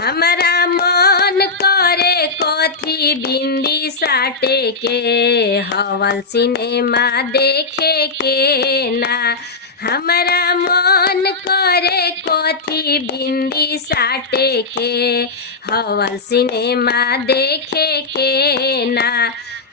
हमारा मन करे कथी बिंदी साटे के, हवल सिनेमा देखे के ना। हमारा मन करे कथी बिंदी साटे के, हवल सिनेमा देखे के ना।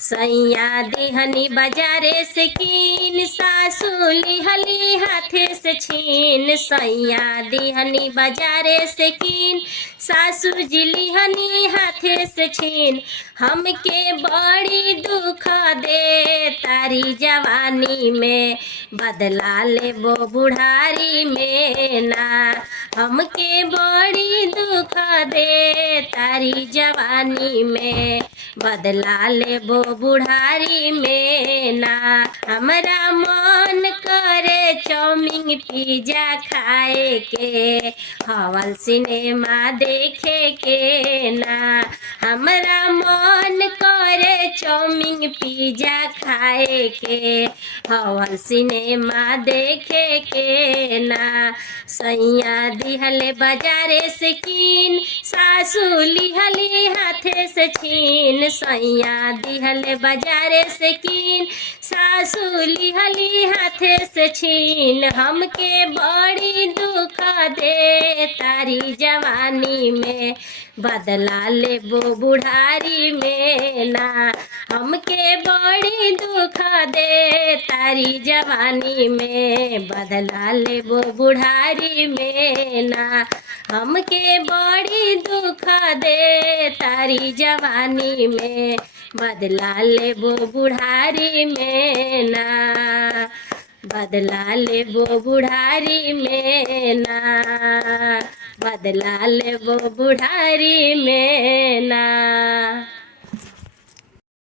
सैया दिहनी बाजारे से कीन, सासू लिहली हाथे से छीन। सैया दिहनी बाजारे से कीन, सासू जी लिहनी हाथे से छीन। हमके बड़ी दुख दे तारी जवानी में, बदला लेबो बुढ़ारी में ना। हमके बड़ी दुख दे तारी जवानी में, बदला लेबो बुढ़ारी में ना। हमरा मन करे चाउमीन पिज्जा खाए के, हवल सिनेमा देखे के ना। हमरा मन करे चाउमीन पिज्जा खाए के, हवल सिनेमा देखे के ना। सैया दिहले बाजारे से कीन, सासू लिहली हाथे से छीन। सैया दिहले बाजारे से कीन, सासू लिहली हाथे से छीन। हमके बड़ी दुख दे तारी जवानी में, बदला लेबो बुढ़ारी में ना। हमके बड़ी दुख दे तारी जवानी में, बदला लेबो बुढ़ारी में ना। हमके बड़ी दुख दे तारी जवानी में, बदला लेबो बुढ़ारी में ना। बदला लेबो बुढ़ारी में ना, बदला लेबो बुढ़ारी में